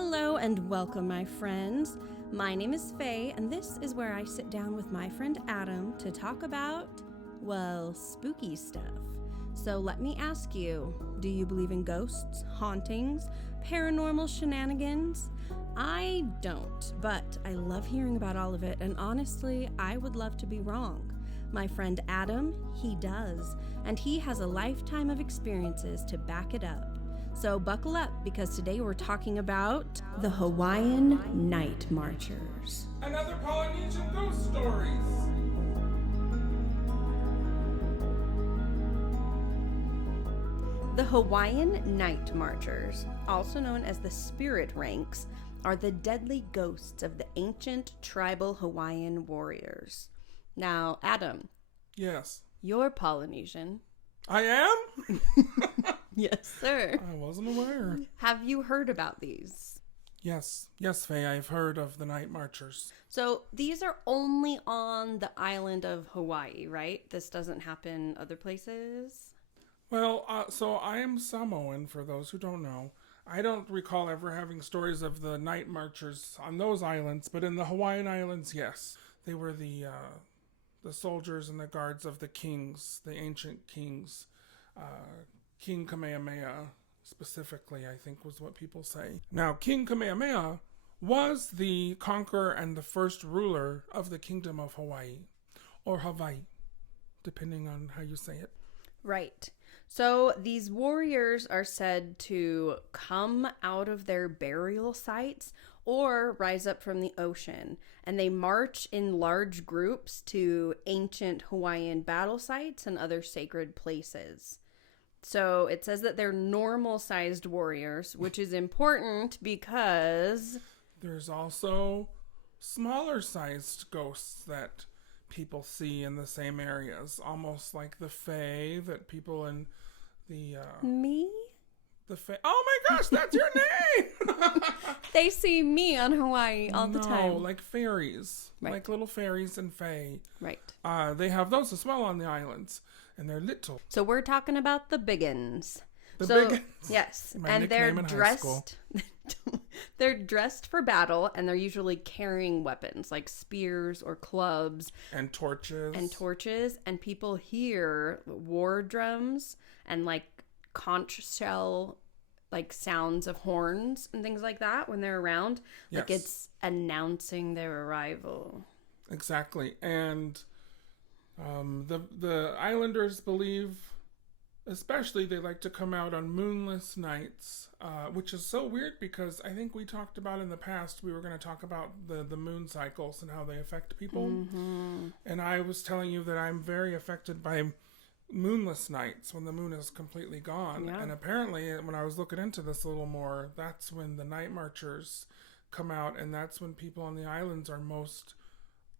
Hello and welcome, my friends. My name is Faye, and this is where I sit down with my friend Adam to talk about, well, spooky stuff. So let me ask you, do you believe in ghosts, hauntings, paranormal shenanigans? I don't, but I love hearing about all of it, and honestly, I would love to be wrong. My friend Adam, he does, and he has a lifetime of experiences to back it up. So buckle up, because today we're talking about the Hawaiian Night Marchers. And other Polynesian ghost stories. The Hawaiian Night Marchers, also known as the Spirit Ranks, are the deadly ghosts of the ancient tribal Hawaiian warriors. Now, Adam. Yes. You're Polynesian. I am? Yes, sir. I wasn't aware. Have you heard about these? Yes, Faye, I've heard of the Night Marchers. So these are only on the island of Hawaii, right? This doesn't happen other places? Well, so I am Samoan, for those who don't know. I don't recall ever having stories of the Night Marchers on those islands, but in the Hawaiian Islands, yes. They were the soldiers and the guards of the kings, the ancient kings. King Kamehameha, specifically, I think was what people say. Now, King Kamehameha was the conqueror and the first ruler of the Kingdom of Hawaii, or Hawaii, depending on how you say it. Right. So these warriors are said to come out of their burial sites or rise up from the ocean, and they march in large groups to ancient Hawaiian battle sites and other sacred places. So it says that they're normal-sized warriors, which is important because there's also smaller-sized ghosts that people see in the same areas, almost like the Faye that people in the me? The Faye. Oh my gosh, that's your name! They see me on Hawaii all the time. No, like fairies, right. Like little fairies and Faye. Right. They have those as well on the islands. And they're little. So we're talking about the biggins. Biggins. Yes. My and they're nickname in dressed high school. they're dressed for battle, and they're usually carrying weapons like spears or clubs. And torches. And people hear war drums and like conch shell like sounds of horns and things like that when they're around. Yes. Like it's announcing their arrival. Exactly. And the islanders believe, especially, they like to come out on moonless nights, which is so weird because I think we talked about in the past, we were going to talk about the moon cycles and how they affect people. Mm-hmm. And I was telling you that I'm very affected by moonless nights when the moon is completely gone. Yeah. And apparently, when I was looking into this a little more, that's when the night marchers come out, and that's when people on the islands are most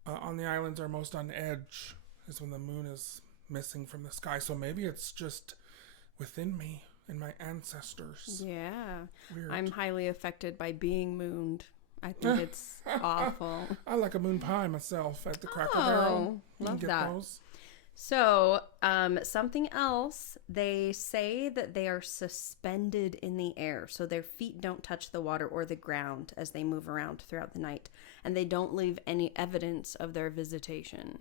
on edge. Is when the moon is missing from the sky. So maybe it's just within me and my ancestors. Yeah. Weird. I'm highly affected by being mooned. I think it's awful. I like a moon pie myself at the Cracker Oh, Barrel. love that. Those. So, something else, they say that they are suspended in the air. So their feet don't touch the water or the ground as they move around throughout the night. And they don't leave any evidence of their visitation.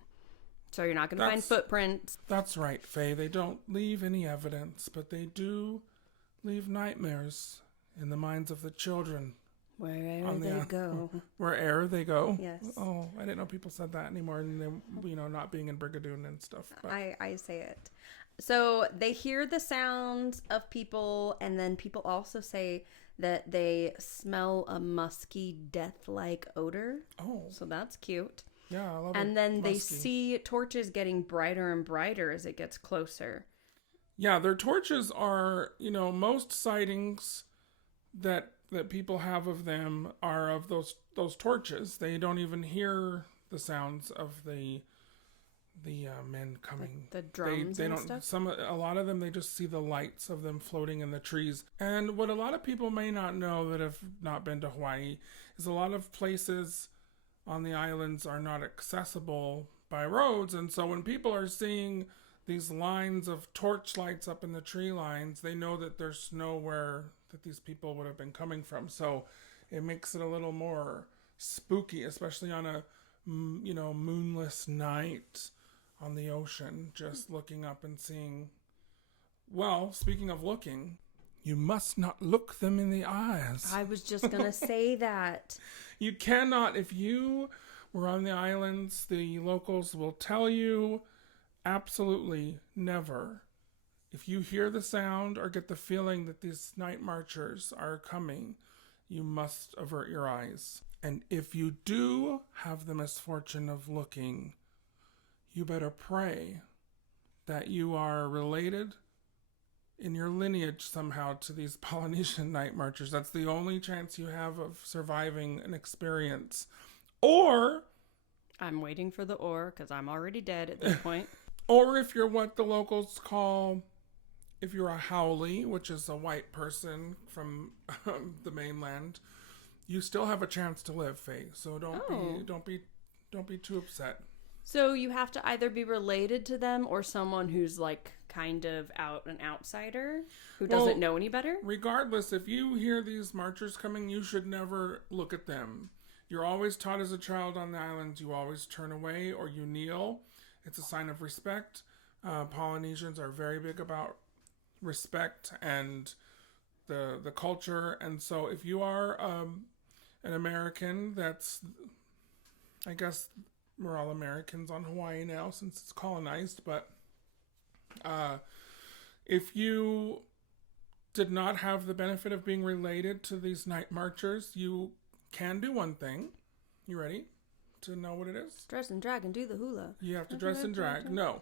So you're not going to find footprints. That's right, Faye. They don't leave any evidence, but they do leave nightmares in the minds of the children. Wherever they go. Wherever they go? Yes. Oh, I didn't know people said that anymore, and them, not being in Brigadoon and stuff. But. I say it. So they hear the sounds of people, and then people also say that they smell a musky, death-like odor. Oh. So that's cute. Yeah, I love it. And then they musky. see torches getting brighter and brighter as it gets closer. Yeah, their torches are, most sightings that people have of them are of those torches. They don't even hear the sounds of the men coming. The drums they and don't, stuff? A lot of them, they just see the lights of them floating in the trees. And what a lot of people may not know that have not been to Hawaii is a lot of places on the islands are not accessible by roads. And so when people are seeing these lines of torch lights up in the tree lines, they know that there's nowhere that these people would have been coming from. So It makes it a little more spooky, especially on a, moonless night on the ocean, just looking up and seeing. Well, speaking of looking, you must not look them in the eyes. I was just going to say that. You cannot. If you were on the islands, the locals will tell you absolutely never. If you hear the sound or get the feeling that these night marchers are coming, you must avert your eyes. And if you do have the misfortune of looking, you better pray that you are related in your lineage somehow to these Polynesian night marchers. That's the only chance you have of surviving an experience. Or... I'm waiting for the or, because I'm already dead at this point. Or if you're what the locals call... If you're a haole, which is a white person from the mainland, you still have a chance to live, Faye. So don't be too upset. So you have to either be related to them or someone who's like kind of an outsider who doesn't know any better. Regardless, if you hear these marchers coming, you should never look at them. You're always taught as a child on the islands, you always turn away or you kneel. It's a sign of respect. Polynesians are very big about respect and the culture, and so if you are an American, that's, I guess we're all Americans on Hawaii now since it's colonized, but if you did not have the benefit of being related to these night marchers, you can do one thing. You ready to know what it is? Dress and drag and do the hula. You have to dress and drag. No.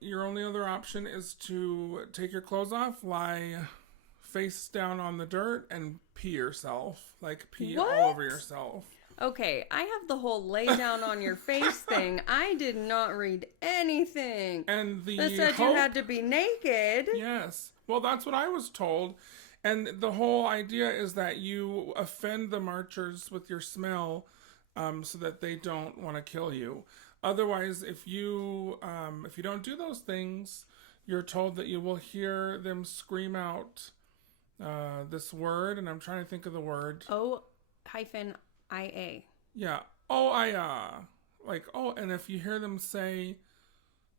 Your only other option is to take your clothes off, lie face down on the dirt, and pee yourself. Like, pee all over yourself. Okay, I have the whole lay down on your face thing. I did not read anything. And that said you had to be naked. Yes. Well, that's what I was told. And the whole idea is that you offend the marchers with your smell so that they don't want to kill you. Otherwise, if you don't do those things, you're told that you will hear them scream out this word, and I'm trying to think of the word. O-IA. Yeah. O-I-A. Like, and if you hear them say,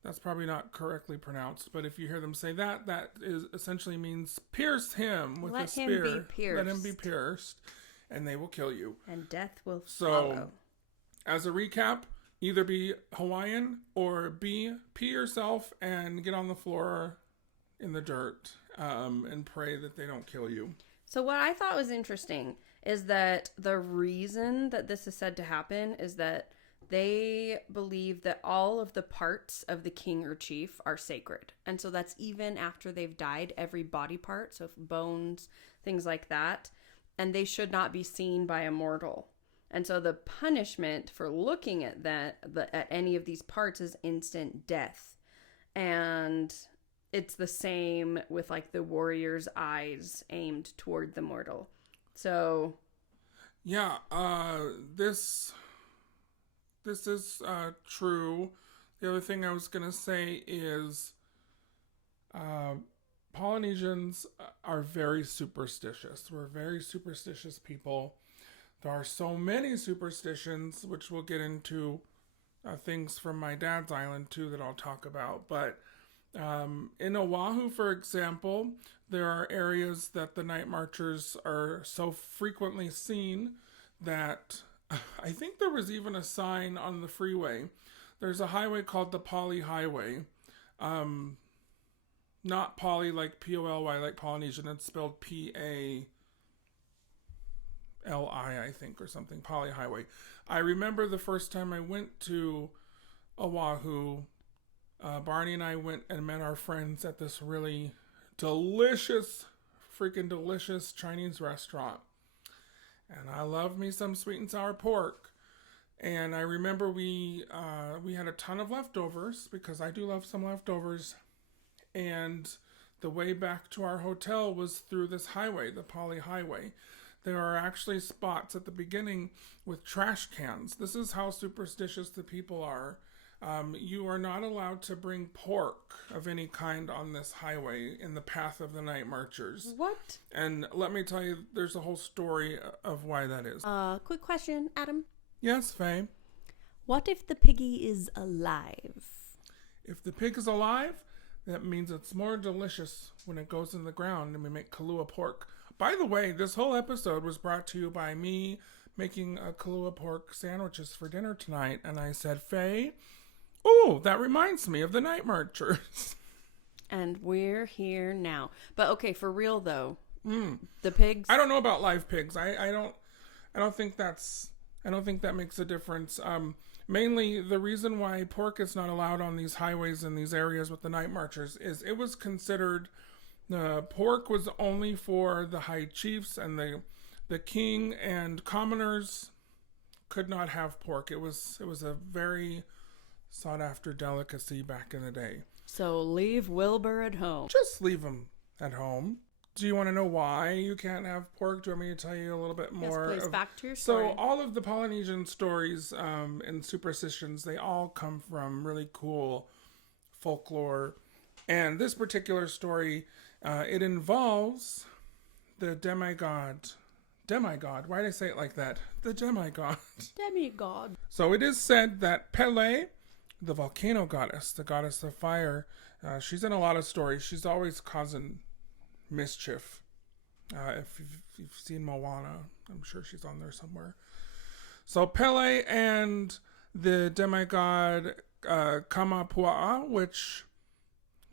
that's probably not correctly pronounced, but if you hear them say that is essentially means pierce him with a spear. Let him be pierced. Let him be pierced, and they will kill you. And death will follow. As a recap, either be Hawaiian or pee yourself and get on the floor in the dirt and pray that they don't kill you. So what I thought was interesting is that the reason that this is said to happen is that they believe that all of the parts of the king or chief are sacred. And so that's even after they've died, every body part, so bones, things like that, and they should not be seen by a mortal. And so the punishment for looking at at any of these parts is instant death. And it's the same with like the warrior's eyes aimed toward the mortal. So yeah, this is true. The other thing I was going to say is Polynesians are very superstitious. We're very superstitious people. There are so many superstitions, which we'll get into things from my dad's island too that I'll talk about. But in Oahu, for example, there are areas that the night marchers are so frequently seen that I think there was even a sign on the freeway. There's a highway called the Poly Highway. Not Poly like P-O-L-Y like Polynesian. It's spelled P-A-L-I, I think, or something. Poly Highway. I remember the first time I went to Oahu, Barney and I went and met our friends at this really delicious, freaking delicious Chinese restaurant. And I love me some sweet and sour pork. And I remember we had a ton of leftovers, because I do love some leftovers. And the way back to our hotel was through this highway, the Poly Highway. There are actually spots at the beginning with trash cans. This is how superstitious the people are. You are not allowed to bring pork of any kind on this highway in the path of the night marchers. What? And let me tell you, there's a whole story of why that is. Quick question, Adam. Yes, Faye? What if the piggy is alive? If the pig is alive, that means it's more delicious when it goes in the ground and we make Kahlua pork. By the way, this whole episode was brought to you by me making a Kahlua pork sandwiches for dinner tonight. And I said, Faye, oh, that reminds me of the Night Marchers. And we're here now. But okay, for real though, the pigs. I don't know about live pigs. I don't think that makes a difference. Mainly, the reason why pork is not allowed on these highways in these areas with the night marchers is it was considered pork was only for the high chiefs, and the king and commoners could not have pork. It was a very sought after delicacy back in the day. So leave Wilbur at home. Just leave him at home. Do you want to know why you can't have pork? Do you want me to tell you a little bit more? Yes, please. Back to your story. So all of the Polynesian stories and superstitions, they all come from really cool folklore. And this particular story, it involves the demigod. Demigod. Why did I say it like that? The demigod. Demigod. So it is said that Pele, the volcano goddess, the goddess of fire, she's in a lot of stories. She's always causing mischief. If you've seen Moana, I'm sure she's on there somewhere. So Pele and the demigod Kamapua'a, which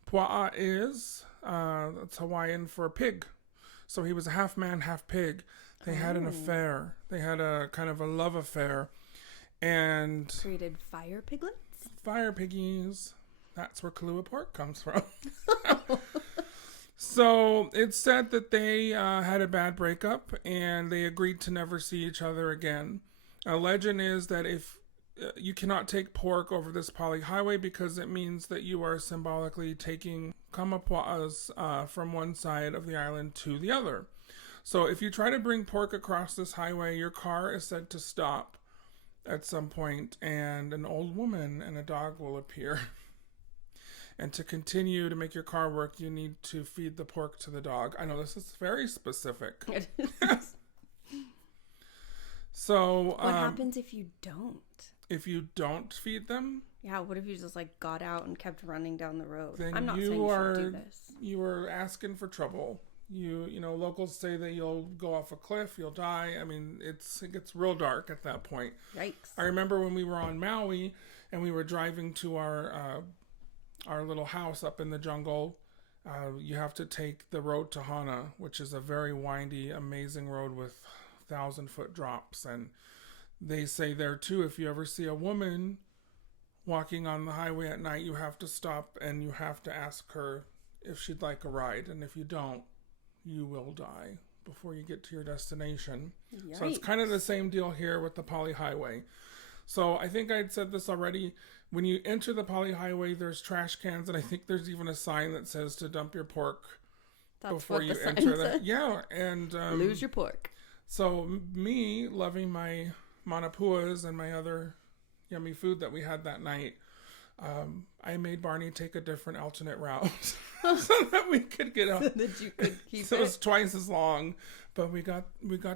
Pua'a is, it's Hawaiian for pig. So he was a half man, half pig. They had an affair. They had a kind of a love affair. And created fire piglets? Fire piggies. That's where Kahlua pork comes from. So it's said that they had a bad breakup and they agreed to never see each other again. A legend is that if you cannot take pork over this poly highway because it means that you are symbolically taking kamapua'as from one side of the island to the other. So if you try to bring pork across this highway, your car is said to stop at some point and an old woman and a dog will appear. And to continue to make your car work, you need to feed the pork to the dog. I know this is very specific. So what happens if you don't? If you don't feed them? Yeah, what if you just got out and kept running down the road? Then I'm not saying you should do this. You are asking for trouble. You know, locals say that you'll go off a cliff, you'll die. I mean, it gets real dark at that point. Yikes. I remember when we were on Maui and we were driving to our little house up in the jungle. You have to take the road to Hana, which is a very windy, amazing road with 1,000-foot drops. And they say there too, if you ever see a woman walking on the highway at night, you have to stop and you have to ask her if she'd like a ride. And if you don't, you will die before you get to your destination. Yikes. So it's kind of the same deal here with the poly highway. So I think I'd said this already. When you enter the poly highway, there's trash cans, and I think there's even a sign that says to dump your pork before you enter that. Yeah, and lose your pork. So me loving my manapuas and my other yummy food that we had that night, I made Barney take a different alternate route so that we could get out. So that you could keep so it was twice as long, but we got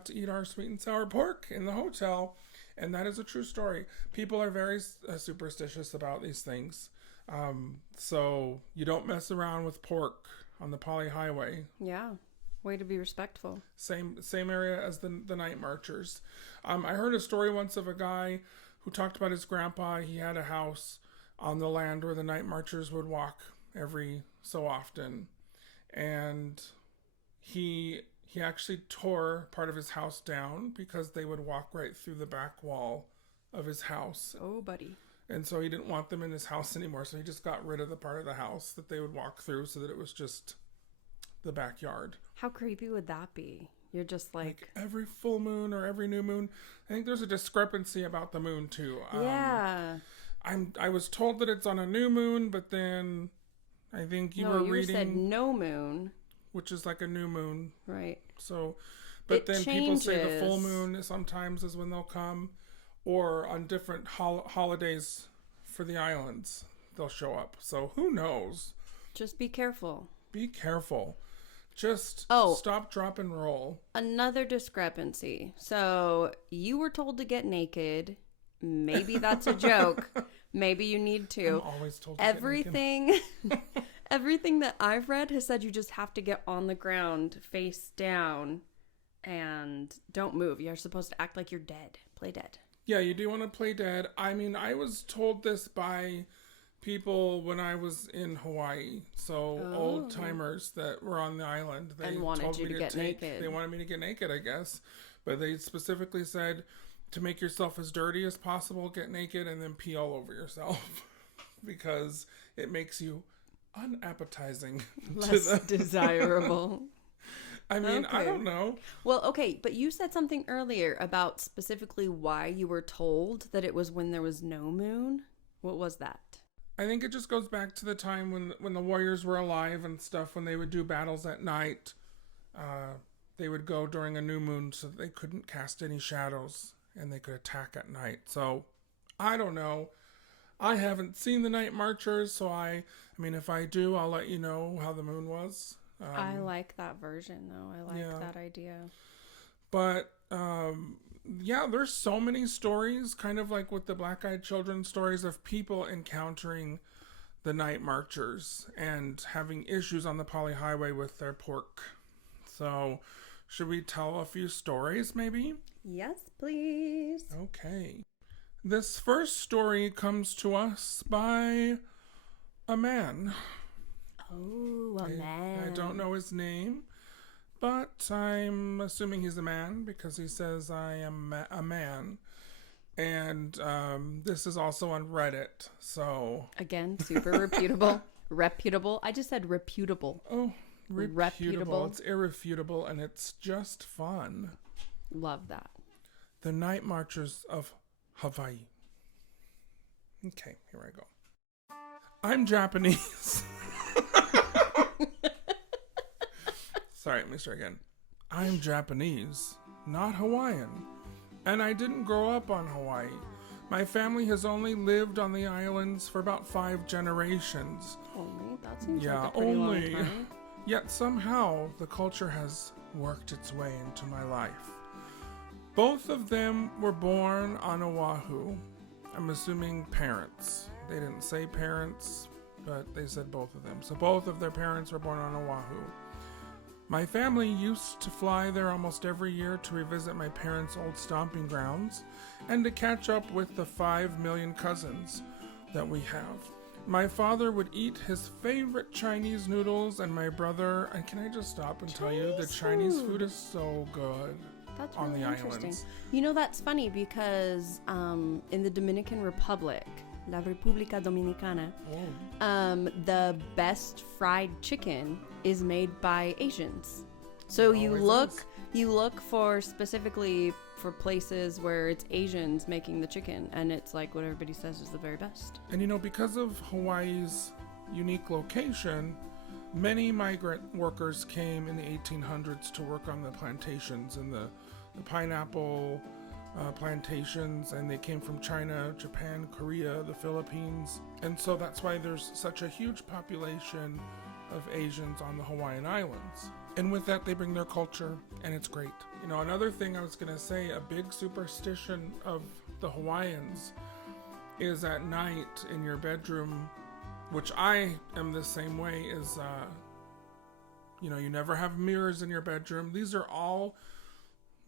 to eat our sweet and sour pork in the hotel. And that is a true story. People are very superstitious about these things. So you don't mess around with pork on the poly highway. Yeah. Way to be respectful. Same area as the night marchers. I heard a story once of a guy who talked about his grandpa. He had a house on the land where the night marchers would walk every so often. And he actually tore part of his house down because they would walk right through the back wall of his house. Oh, buddy. And so he didn't want them in his house anymore. So he just got rid of the part of the house that they would walk through so that it was just the backyard. How creepy would that be? You're just like every full moon or every new moon. I think there's a discrepancy about the moon too. Yeah. I was told that it's on a new moon, but then I think you were reading. You said no moon. Which is like a new moon. Right. So, but then changes. People say the full moon sometimes is when they'll come, or on different holidays for the islands, they'll show up. So who knows? Just be careful. Be careful. Just stop, drop, and roll. Another discrepancy. So you were told to get naked. Maybe that's a joke. Maybe you need to. I'm always told to get naked. Everything that I've read has said you just have to get on the ground, face down, and don't move. You're supposed to act like you're dead. Play dead. Yeah, you do want to play dead. I mean, I was told this by people when I was in Hawaii. So old timers that were on the island. They wanted you to get naked. They wanted me to get naked, I guess. But they specifically said to make yourself as dirty as possible, get naked, and then pee all over yourself. Because it makes you unappetizing. Less desirable. I mean, I don't know. Well, okay, but you said something earlier about specifically why you were told that it was when there was no moon. What was that? I think it just goes back to the time when the warriors were alive and stuff, when they would do battles at night. They would go during a new moon so that they couldn't cast any shadows and they could attack at night. So, I don't know. I haven't seen the Night Marchers, so I mean, if I do, I'll let you know how the moon was. I like that version, though. I like that idea. But, yeah, there's so many stories, kind of like with the Black-Eyed Children stories of people encountering the Night Marchers and having issues on the Poly Highway with their pork. So, should we tell a few stories, maybe? Yes, please. Okay. This first story comes to us by a man. Oh, a man. I don't know his name, but I'm assuming he's a man because he says I am a man. And this is also on Reddit, so... Again, super reputable. Reputable. I just said reputable. Oh, reputable. It's irrefutable, and it's just fun. Love that. The Night Marchers of Hawaii. Okay, here I go. I'm Japanese. Sorry, let me start again. I'm Japanese, not Hawaiian. And I didn't grow up on Hawaii. My family has only lived on the islands for about 5 generations. Only? That seems like a pretty long time. Yet somehow the culture has worked its way into my life. Both of them were born on Oahu. I'm assuming parents. They didn't say parents, but they said both of them. So both of their parents were born on Oahu. My family used to fly there almost every year to revisit my parents' old stomping grounds and to catch up with the 5 million cousins that we have. My father would eat his favorite Chinese noodles, and my brother, and can I just stop and tell you, the Chinese food is so good. That's on really the interesting. islands. You know, that's funny because in the Dominican Republic, La República Dominicana, the best fried chicken is made by Asians. So you look for specifically for places where it's Asians making the chicken, and it's like what everybody says is the very best. And you know, because of Hawaii's unique location, many migrant workers came in the 1800s to work on the plantations and the pineapple plantations, and they came from China, Japan, Korea, the Philippines. And so that's why there's such a huge population of Asians on the Hawaiian Islands. And with that, they bring their culture, and it's great. You know, another thing I was going to say, a big superstition of the Hawaiians is at night in your bedroom, which I am the same way, is, you know, you never have mirrors in your bedroom. These are all,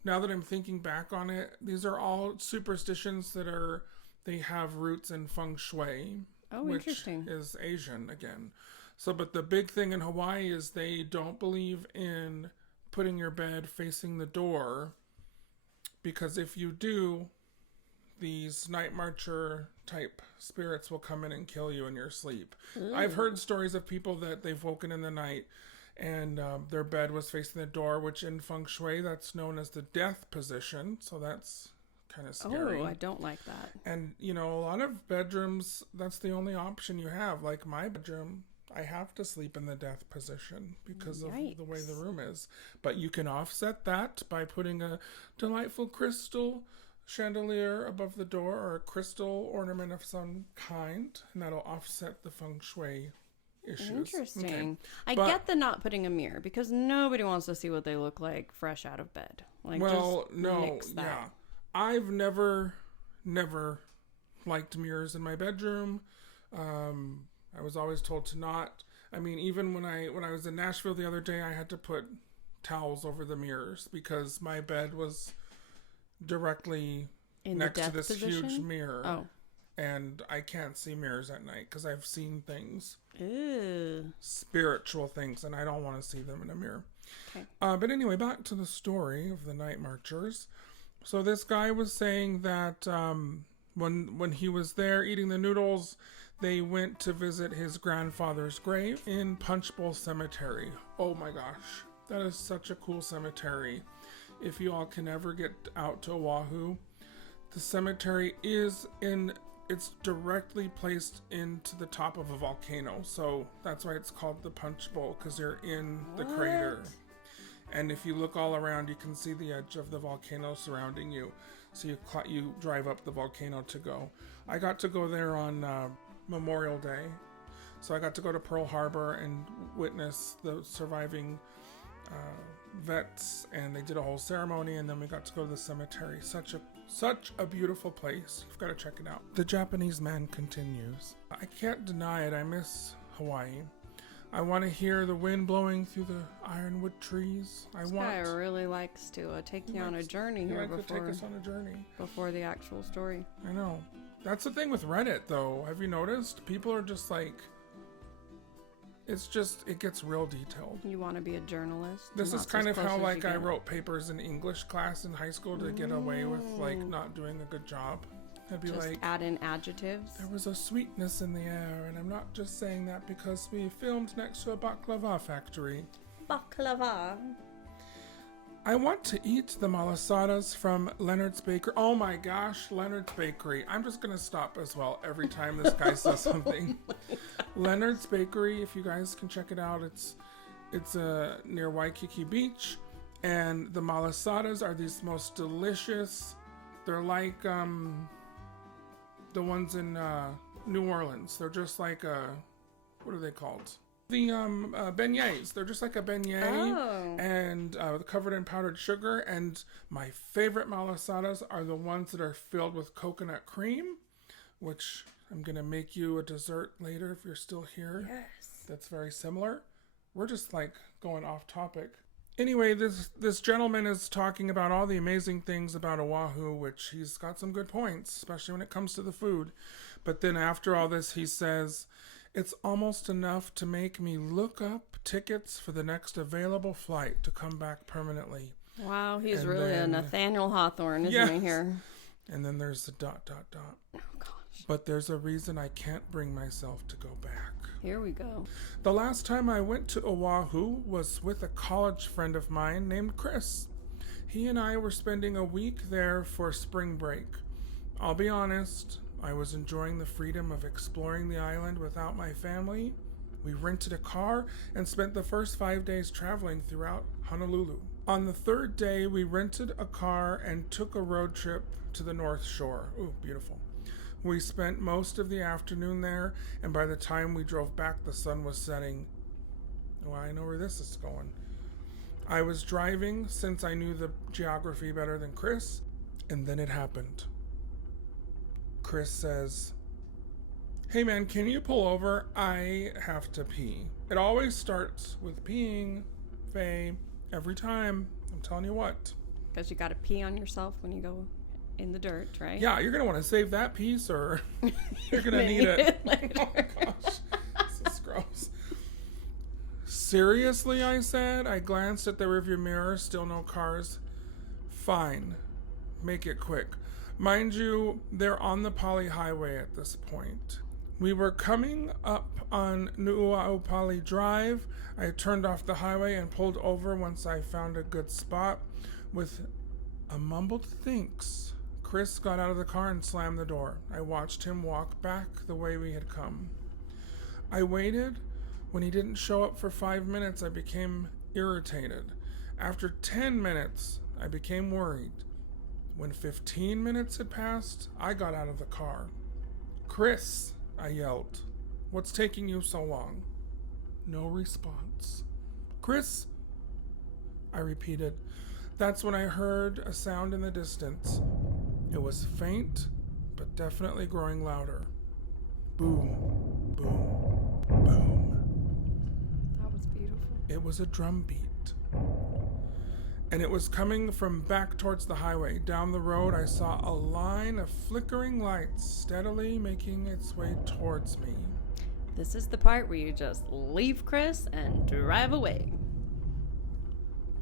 now that I'm thinking back on it, these are all superstitions that they have roots in feng shui, which is Asian again. So, but the big thing in Hawaii is they don't believe in putting your bed facing the door, because if you do, these night marcher type spirits will come in and kill you in your sleep. Ooh. I've heard stories of people that they've woken in the night and their bed was facing the door, which in feng shui, that's known as the death position. So that's kind of scary. Oh, I don't like that. And, you know, a lot of bedrooms, that's the only option you have. Like my bedroom, I have to sleep in the death position because of the way the room is. But you can offset that by putting a delightful crystal chandelier above the door or a crystal ornament of some kind, and that'll offset the feng shui issues. Interesting. Okay. I get the not putting a mirror because nobody wants to see what they look like fresh out of bed. Like, well, just no, nix that. yeah. I've never liked mirrors in my bedroom. I was always told to not. I mean, even when I was in Nashville the other day, I had to put towels over the mirrors because my bed was directly next to this huge mirror. Oh. And I can't see mirrors at night because I've seen things. Ew. Spiritual things, and I don't want to see them in a mirror. Okay. But anyway, back to the story of the Night Marchers. So this guy was saying that when he was there eating the noodles, they went to visit his grandfather's grave in Punch Bowl Cemetery. Oh my gosh, that is such a cool cemetery. If you all can ever get out to Oahu, the cemetery it's directly placed into the top of a volcano. So that's why it's called the Punch Bowl, because you're in the crater. And if you look all around, you can see the edge of the volcano surrounding you. So you drive up the volcano to go. I got to go there on Memorial Day. So I got to go to Pearl Harbor and witness the surviving vets, and they did a whole ceremony, and then we got to go to the cemetery. Such a beautiful place. You've got to check it out. The Japanese man continues. I can't deny it. I miss Hawaii. I want to hear the wind blowing through the ironwood trees. This guy really likes to take you on a journey here to take us on a journey before the actual story. I know. That's the thing with Reddit, though. Have you noticed? People are just like, it gets real detailed. You want to be a journalist? This is kind of how like I wrote papers in English class in high school to get away with like not doing a good job. I'd be just like, add in adjectives. There was a sweetness in the air, and I'm not just saying that because we filmed next to a baklava factory. Baklava. I want to eat the malasadas from Leonard's Bakery. Oh my gosh, Leonard's Bakery. I'm just going to stop as well every time this guy says something. Leonard's Bakery, if you guys can check it out, it's near Waikiki Beach. And the malasadas are these most delicious. They're like the ones in New Orleans. They're just like what are they called? The beignets. They're just like a beignet and covered in powdered sugar. And my favorite malasadas are the ones that are filled with coconut cream, which I'm going to make you a dessert later if you're still here. Yes. That's very similar. We're just like going off topic. Anyway, this gentleman is talking about all the amazing things about Oahu, which he's got some good points, especially when it comes to the food. But then after all this, he says, it's almost enough to make me look up tickets for the next available flight to come back permanently. Wow, he's really a Nathaniel Hawthorne, isn't he here? And then there's the ... Oh, gosh. But there's a reason I can't bring myself to go back. Here we go. The last time I went to Oahu was with a college friend of mine named Chris. He and I were spending a week there for spring break. I'll be honest, I was enjoying the freedom of exploring the island without my family. We rented a car and spent the first 5 days traveling throughout Honolulu. On the third day, we rented a car and took a road trip to the North Shore. Ooh, beautiful. We spent most of the afternoon there, and by the time we drove back, the sun was setting. Oh, I know where this is going. I was driving since I knew the geography better than Chris, and then it happened. Chris says, "Hey man, can you pull over? I have to pee." It always starts with peeing, Faye, every time. I'm telling you what. Because you got to pee on yourself when you go in the dirt, right? Yeah, you're going to want to save that piece or you're going to need it. Oh gosh, this is gross. Seriously, I said. I glanced at the rearview mirror, still no cars. Fine, make it quick. Mind you, they're on the Pali Highway at this point. We were coming up on Nuuaupali Drive. I turned off the highway and pulled over once I found a good spot. With a mumbled thanks, Chris got out of the car and slammed the door. I watched him walk back the way we had come. I waited. When he didn't show up for 5 minutes, I became irritated. After 10 minutes, I became worried. When 15 minutes had passed, I got out of the car. "Chris," I yelled. "What's taking you so long?" No response. "Chris," I repeated. That's when I heard a sound in the distance. It was faint, but definitely growing louder. Boom, boom, boom. That was beautiful. It was a drum beat. And it was coming from back towards the highway. Down the road, I saw a line of flickering lights steadily making its way towards me. This is the part where you just leave Chris and drive away.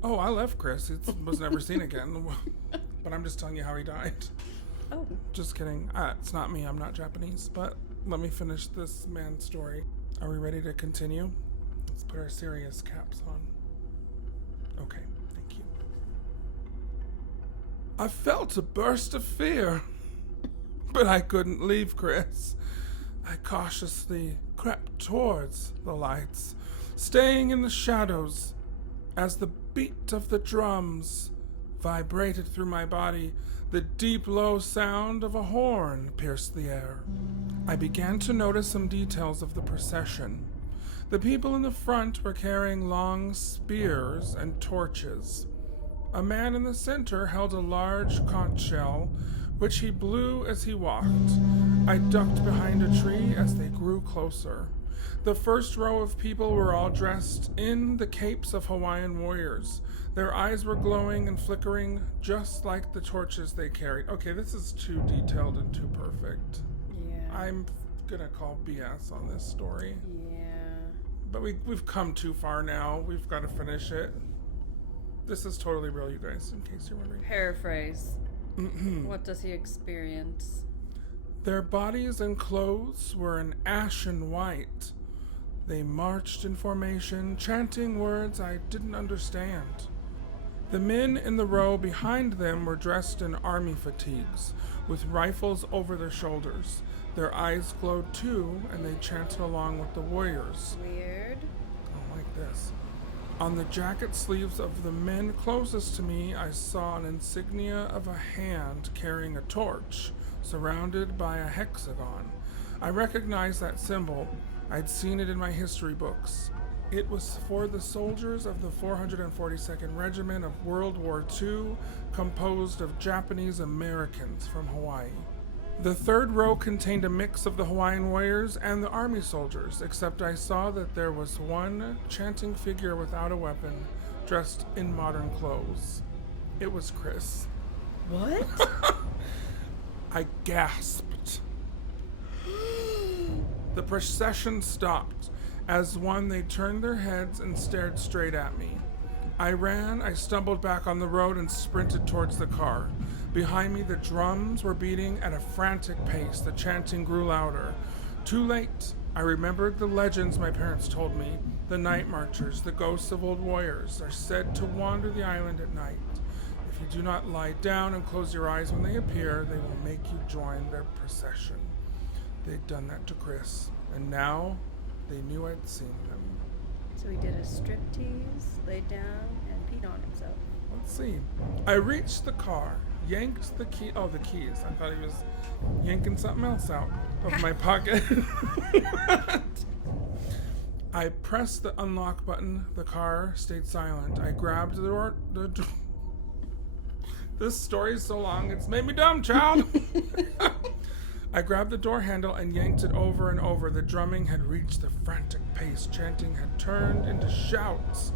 Oh, I left Chris. It was never seen again. But I'm just telling you how he died. Oh. Just kidding. It's not me. I'm not Japanese. But let me finish this man's story. Are we ready to continue? Let's put our serious caps on. Okay, thank you. I felt a burst of fear, but I couldn't leave Chris. I cautiously crept towards the lights, staying in the shadows. As the beat of the drums vibrated through my body, the deep, low sound of a horn pierced the air. I began to notice some details of the procession. The people in the front were carrying long spears and torches. A man in the center held a large conch shell, which he blew as he walked. I ducked behind a tree as they grew closer. The first row of people were all dressed in the capes of Hawaiian warriors. Their eyes were glowing and flickering, just like the torches they carried. Okay, this is too detailed and too perfect. Yeah. I'm gonna call BS on this story. Yeah. But we've come too far now. We've got to finish it. This is totally real, you guys, in case you're wondering. Paraphrase. What does he experience? Their bodies and clothes were an ashen white. They marched in formation, chanting words I didn't understand. The men in the row behind them were dressed in army fatigues, with rifles over their shoulders. Their eyes glowed too, and they chanted along with the warriors. Weird. I like this. On the jacket sleeves of the men closest to me, I saw an insignia of a hand carrying a torch, surrounded by a hexagon. I recognized that symbol. I'd seen it in my history books. It was for the soldiers of the 442nd Regiment of World War II, composed of Japanese Americans from Hawaii. The third row contained a mix of the Hawaiian warriors and the army soldiers, except I saw that there was one chanting figure without a weapon, dressed in modern clothes. It was Chris. What? I gasped. The procession stopped. As one, they turned their heads and stared straight at me. I ran, I stumbled back on the road and sprinted towards the car. Behind me, the drums were beating at a frantic pace. The chanting grew louder. Too late. I remembered the legends my parents told me. The night marchers, the ghosts of old warriors, are said to wander the island at night. If you do not lie down and close your eyes when they appear, they will make you join their procession. They'd done that to Chris, and now they knew I'd seen them. So he did a striptease, laid down, and peed on himself. Let's see. I reached the car, yanked the key. Oh, the keys. I thought he was yanking something else out of my pocket. I pressed the unlock button. The car stayed silent. I grabbed the door. This story's so long, it's made me dumb, child. I grabbed the door handle and yanked it over and over. The drumming had reached a frantic pace. Chanting had turned into shouts.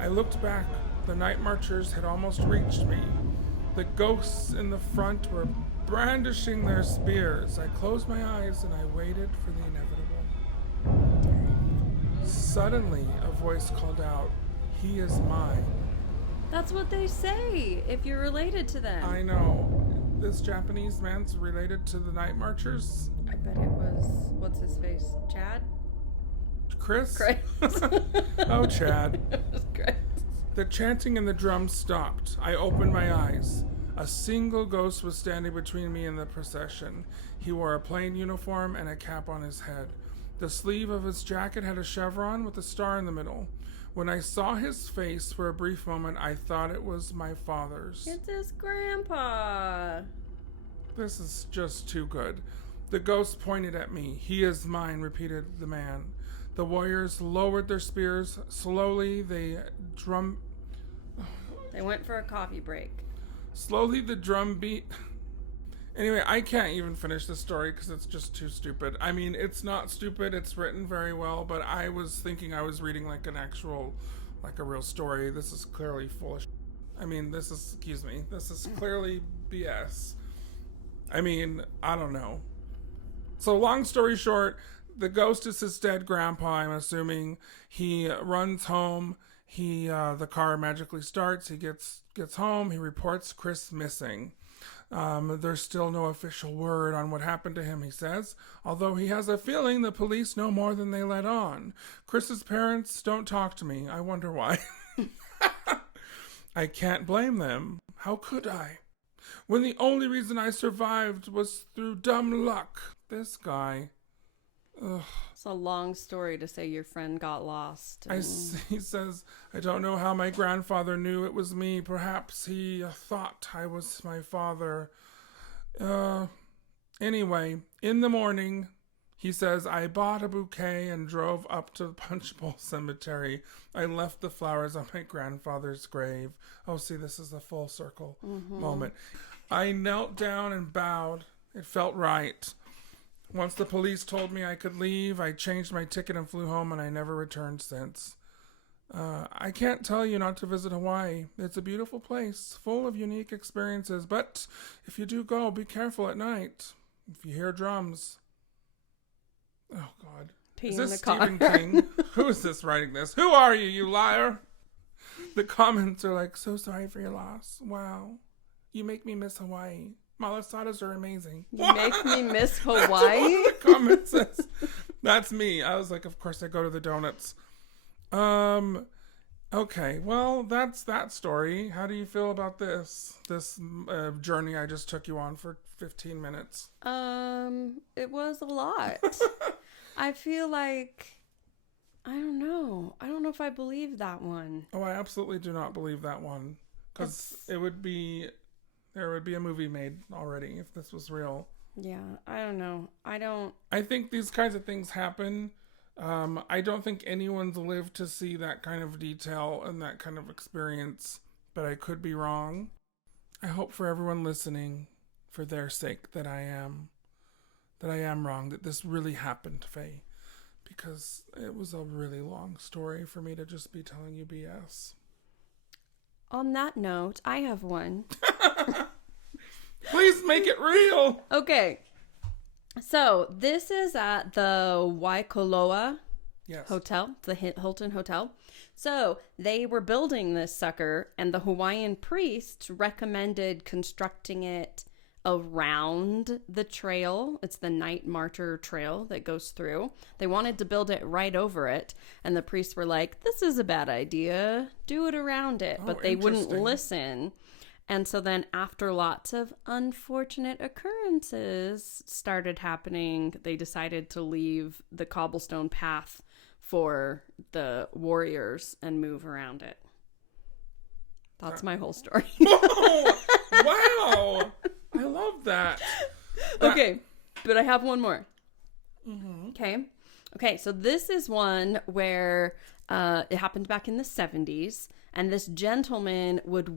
I looked back. The night marchers had almost reached me. The ghosts in the front were brandishing their spears. I closed my eyes and I waited for the inevitable. Suddenly, a voice called out, "He is mine." That's what they say if you're related to them. I know. This Japanese man's related to the night marchers. I bet it was, what's his face? Chad? Chris? Chris. Oh, Chad. It was Chris. The chanting and the drums stopped. I opened my eyes. A single ghost was standing between me and the procession. He wore a plain uniform and a cap on his head. The sleeve of his jacket had a chevron with a star in the middle. When I saw his face for a brief moment, I thought it was my father's. It's his grandpa. This is just too good. The ghost pointed at me. He is mine, repeated the man. The warriors lowered their spears. Slowly, They went for a coffee break. Slowly, the drum beat. Anyway, I can't even finish the story because it's just too stupid. I mean, it's not stupid. It's written very well, but I was thinking I was reading like a real story. This is clearly full of this is clearly BS. I mean, I don't know. So long story short, the ghost is his dead grandpa, I'm assuming. He runs home. The car magically starts. He gets home. He reports Chris missing. There's still no official word on what happened to him, he says, although he has a feeling the police know more than they let on. Chris's parents don't talk to me. I wonder why. I can't blame them. How could I? When the only reason I survived was through dumb luck. This guy. Ugh. It's a long story to say your friend got lost. He says, I don't know how my grandfather knew it was me. Perhaps he thought I was my father. Anyway, in the morning, he says, I bought a bouquet and drove up to the Punch Bowl Cemetery. I left the flowers on my grandfather's grave. Oh, see, this is a full circle moment. I knelt down and bowed. It felt right. Once the police told me I could leave, I changed my ticket and flew home, and I never returned since. I can't tell you not to visit Hawaii. It's a beautiful place, full of unique experiences, but if you do go, be careful at night. If you hear drums. Oh, God. Is this Stephen King? Who is this writing this? Who are you, you liar? The comments are like, so sorry for your loss. Wow. You make me miss Hawaii. Malasadas are amazing. You make me miss Hawaii? That's the comment says. That's me. I was like, of course I go to the donuts. Okay, well, that's that story. How do you feel about this journey I just took you on for 15 minutes? It was a lot. I feel like, I don't know if I believe that one. Oh, I absolutely do not believe that one. Because there would be a movie made already if this was real. Yeah, I don't know. I think these kinds of things happen. I don't think anyone's lived to see that kind of detail and that kind of experience, but I could be wrong. I hope for everyone listening, for their sake, that I am wrong, that this really happened, Faye, because it was a really long story for me to just be telling you BS. On that note, I have one. Please make it real. Okay. So this is at the Waikoloa Hotel, the Hilton Hotel. So they were building this sucker, and the Hawaiian priests recommended constructing it around the trail. It's the Night Marcher trail that goes through. They wanted to build it right over it, and the priests were like, this is a bad idea. Do it around it. But they wouldn't listen. And so then after lots of unfortunate occurrences started happening, they decided to leave the cobblestone path for the warriors and move around it. That's my whole story. Oh, wow. I love that. Okay, but I have one more. Mm-hmm. Okay, so this is one where it happened back in the 70s. And this gentleman would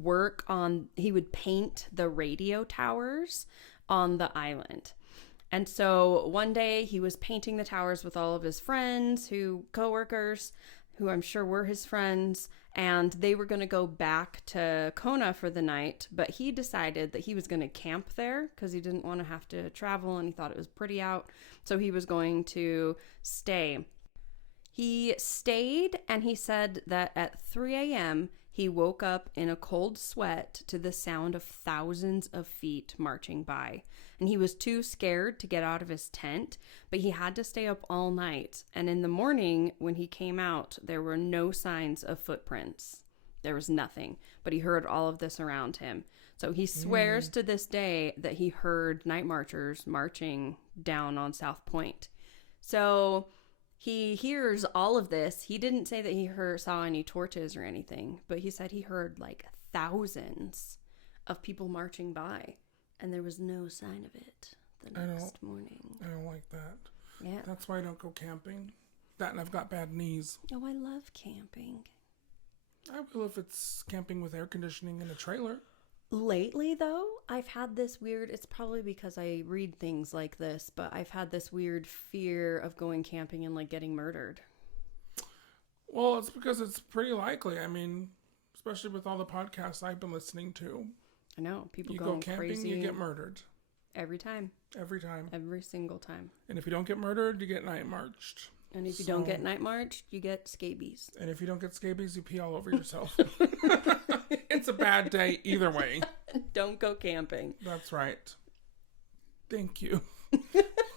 he would paint the radio towers on the island. And so one day he was painting the towers with all of his friends, coworkers, who I'm sure were his friends. And they were going to go back to Kona for the night. But he decided that he was going to camp there because he didn't want to have to travel and he thought it was pretty out. So he was going to stay. He stayed, and he said that at 3 a.m., he woke up in a cold sweat to the sound of thousands of feet marching by. And he was too scared to get out of his tent, but he had to stay up all night. And in the morning, when he came out, there were no signs of footprints. There was nothing, but he heard all of this around him. So he swears to this day that he heard night marchers marching down on South Point. So he hears all of this. He didn't say that he saw any torches or anything, but he said he heard like thousands of people marching by, and there was no sign of it the next morning. I don't like that. Yeah. That's why I don't go camping. That and I've got bad knees. Oh, I love camping. I will if it's camping with air conditioning in a trailer. Lately, though, I've had this weird, it's probably because I read things like this, but I've had this weird fear of going camping and like getting murdered. Well, it's because it's pretty likely. I mean, especially with all the podcasts I've been listening to. I know. People you going go camping, crazy. you get murdered. Every time. Every time. Every single time. And if you don't get murdered, you get night marched. And if you don't get night marched, you get scabies. And if you don't get scabies, you pee all over yourself. It's a bad day either way. Don't go camping. That's right. Thank you.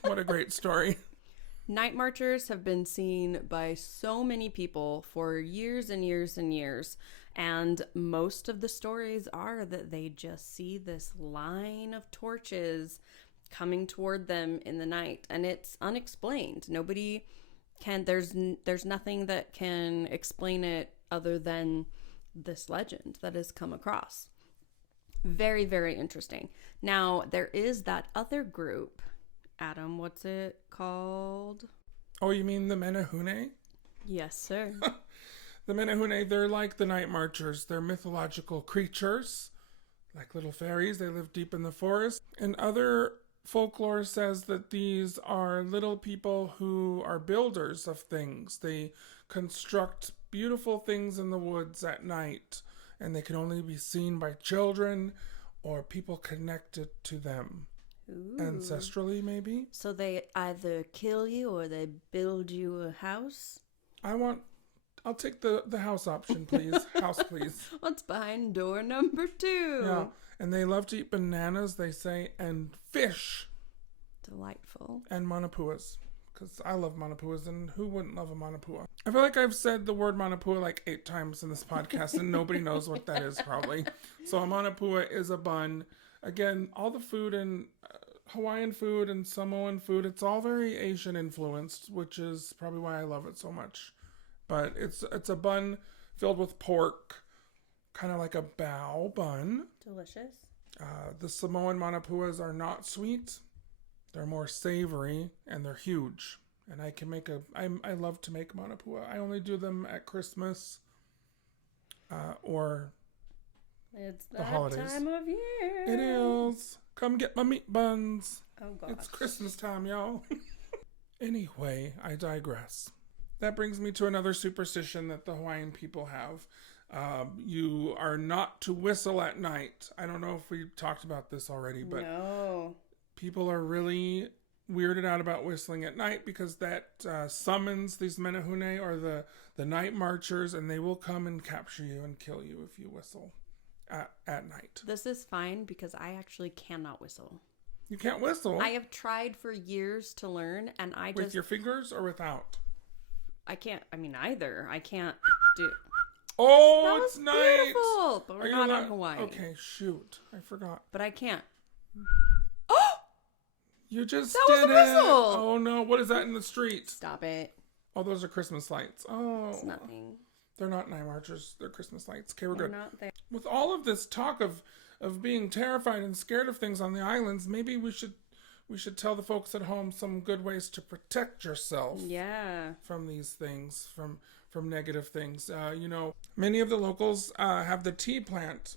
What a great story. Night marchers have been seen by so many people for years and years and years. And most of the stories are that they just see this line of torches coming toward them in the night. And it's unexplained. Nobody can, there's nothing that can explain it other than this legend that has come across. Very, very interesting. Now, there is that other group. Adam, what's it called? Oh, you mean the Menehune? Yes, sir. The Menehune, they're like the Night Marchers. They're mythological creatures, like little fairies. They live deep in the forest. And other folklore says that these are little people who are builders of things. They construct beautiful things in the woods at night, and they can only be seen by children or people connected to them. Ooh. Ancestrally, maybe? So they either kill you or they build you a house? I'll take the house option, please. House, please. What's behind door number 2? Yeah, and they love to eat bananas, they say, and fish. Delightful. And manapuas. Because I love manapuas, and who wouldn't love a manapua? I feel like I've said the word manapua like 8 times in this podcast, and nobody knows what that is, probably. So a manapua is a bun. Again, all the food and Hawaiian food and Samoan food, it's all very Asian influenced, which is probably why I love it so much. But it's a bun filled with pork, kind of like a bao bun. Delicious. The Samoan manapuas are not sweet. They're more savory, and they're huge. And I can make I love to make manapua. I only do them at Christmas or it's the that holidays. time of year. It is. Come get my meat buns. Oh, gosh. It's Christmas time, y'all. Anyway, I digress. That brings me to another superstition that the Hawaiian people have. You are not to whistle at night. I don't know if we talked about this already, but no. People are really weirded out about whistling at night because that summons these menehune or the night marchers, and they will come and capture you and kill you if you whistle at night. This is fine because I actually cannot whistle. You can't whistle? I have tried for years to learn, and With your fingers or without? I can't. I mean, either. I can't do. Oh, it's night. Beautiful, but we're not in Hawaii. Okay, shoot. I forgot. But I can't. You just That did was a whistle. it. Oh, no. What is that in the street? Stop it. Oh, those are Christmas lights. Oh. It's nothing. They're not night marchers. They're Christmas lights. Okay, we're They're good. not there. With all of this talk of being terrified and scared of things on the islands, maybe we should tell the folks at home some good ways to protect yourself. Yeah. From these things, from negative things. Many of the locals have the tea plant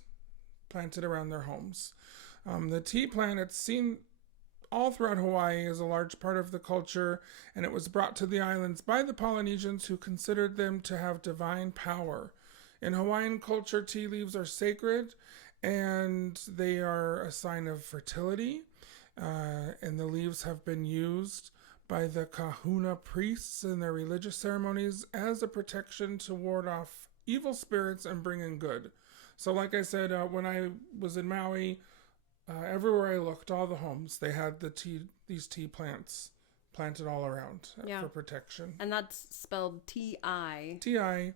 planted around their homes. The tea plant, it's seen all throughout Hawaii as a large part of the culture, and it was brought to the islands by the Polynesians who considered them to have divine power. In Hawaiian culture, tea leaves are sacred, and they are a sign of fertility, and the leaves have been used by the kahuna priests in their religious ceremonies as a protection to ward off evil spirits and bring in good. So like I said, when I was in Maui, everywhere I looked, all the homes, they had these tea plants planted all around for protection. And that's spelled T-I. T-I.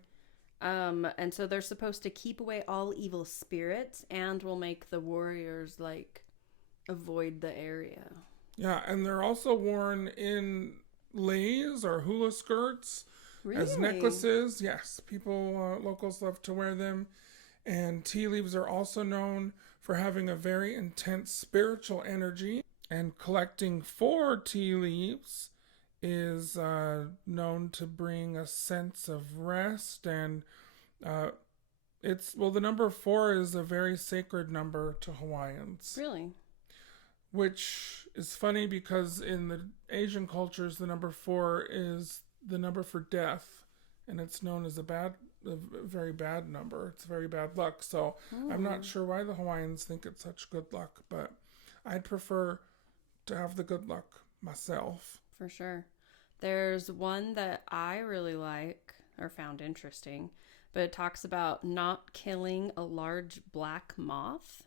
And so they're supposed to keep away all evil spirits and will make the warriors, avoid the area. Yeah, and they're also worn in leis or hula skirts as Really? necklaces. Yes, people, locals love to wear them. And tea leaves are also known for having a very intense spiritual energy. And collecting 4 tea leaves is known to bring a sense of rest. And the number 4 is a very sacred number to Hawaiians. Really? Which is funny because in the Asian cultures, the number 4 is the number for death. And it's known as a very bad number. It's very bad luck. So I'm not sure why the Hawaiians think it's such good luck, but I'd prefer to have the good luck myself. For sure. There's one that I really like or found interesting, but it talks about not killing a large black moth.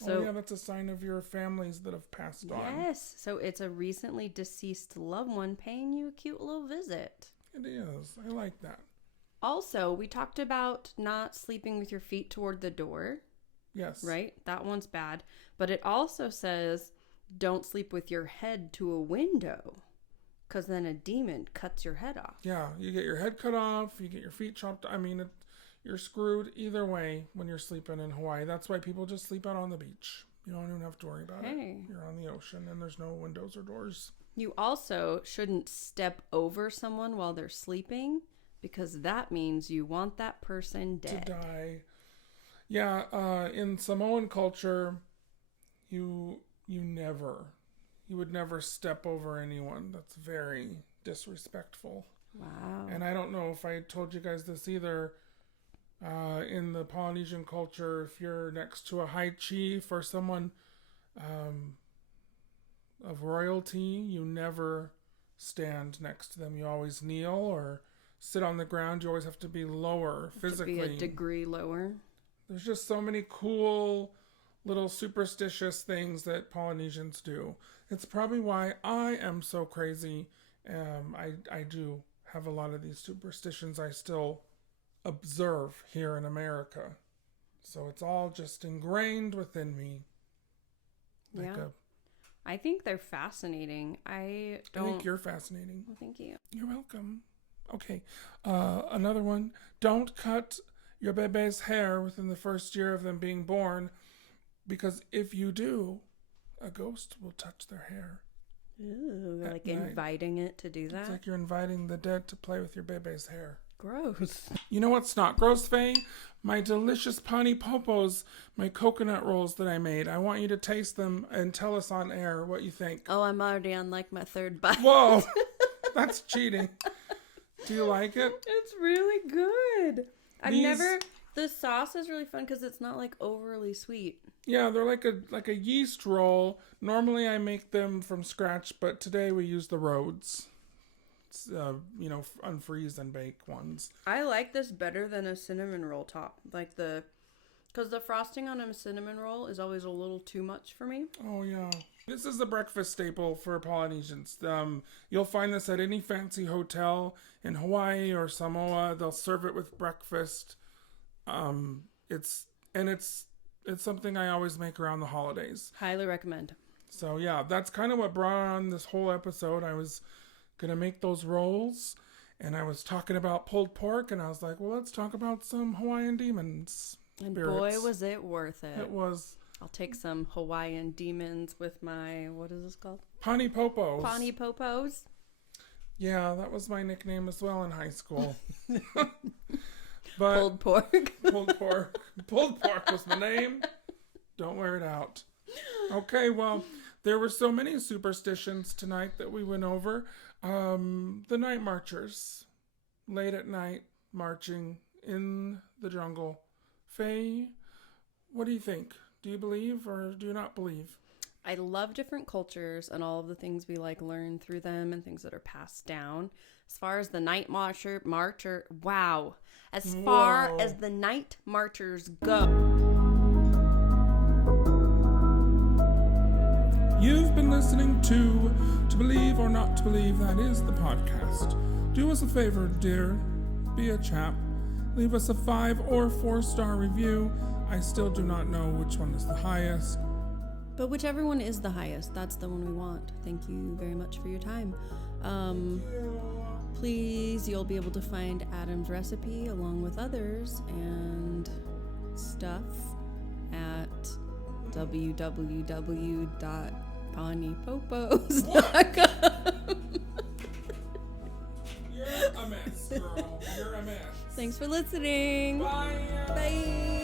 So, yeah, that's a sign of your families that have passed on. Yes. So it's a recently deceased loved one paying you a cute little visit. It is. I like that. Also, we talked about not sleeping with your feet toward the door. Yes. Right? That one's bad. But it also says don't sleep with your head to a window, because then a demon cuts your head off. Yeah, you get your head cut off, you get your feet chopped. I mean, you're screwed either way when you're sleeping in Hawaii. That's why people just sleep out on the beach. You don't even have to worry about it. You're on the ocean and there's no windows or doors. You also shouldn't step over someone while they're sleeping, because that means you want that person dead. To die. Yeah, in Samoan culture, you would never step over anyone. That's very disrespectful. Wow. And I don't know if I told you guys this either. In the Polynesian culture, if you're next to a high chief or someone of royalty, you never stand next to them. You always kneel or sit on the ground. You always have to be lower physically. To be a degree lower. There's just so many cool little superstitious things that Polynesians do. It's probably why I am so crazy. I do have a lot of these superstitions I still observe here in America. So it's all just ingrained within me. I think they're fascinating. I think you're fascinating. Well, thank you. You're welcome. Okay. Another one. Don't cut your bebe's hair within the first year of them being born, because if you do, a ghost will touch their hair. Ooh, like inviting it to do that? It's like you're inviting the dead to play with your bebe's hair. Gross. You know what's not gross, Faye? My delicious pani popos, my coconut rolls that I made. I want you to taste them and tell us on air what you think. Oh, I'm already on like my 3rd bite. Whoa, that's cheating. Do you like it? It's really good. The sauce is really fun because it's not like overly sweet. Yeah, they're like a yeast roll. Normally I make them from scratch, but today we use the Rhodes. It's, unfreeze and bake ones. I like this better than a cinnamon roll top. Because the frosting on a cinnamon roll is always a little too much for me. Oh, yeah. This is a breakfast staple for Polynesians. You'll find this at any fancy hotel in Hawaii or Samoa. They'll serve it with breakfast. It's something I always make around the holidays. Highly recommend. So, yeah, that's kind of what brought on this whole episode. I was going to make those rolls, and I was talking about pulled pork, and I was like, well, let's talk about some Hawaiian demons. And spirits. boy, was it worth it. It was. I'll take some Hawaiian demons with my, what is this called? Pani popos. Pani popos. Yeah, that was my nickname as well in high school. But pulled pork. Pulled pork. Pulled pork was my name. Don't wear it out. Okay, well, there were so many superstitions tonight that we went over. The night marchers, late at night, marching in the jungle. Faye, what do you think? Do you believe or do you not believe? I love different cultures and all of the things we learn through them and things that are passed down. As far as the night marcher, wow. As far as the night marchers go. You've been listening to Believe or Not to Believe, that is the podcast. Do us a favor, dear. Be a chap. Leave us a 5 or 4 star review. I still do not know which one is the highest. But whichever one is the highest, that's the one we want. Thank you very much for your time. Please, you'll be able to find Adam's recipe along with others and stuff at www.pawnipopos.com. You're a mess, girl. You're a mess. Thanks for listening. Bye. Bye.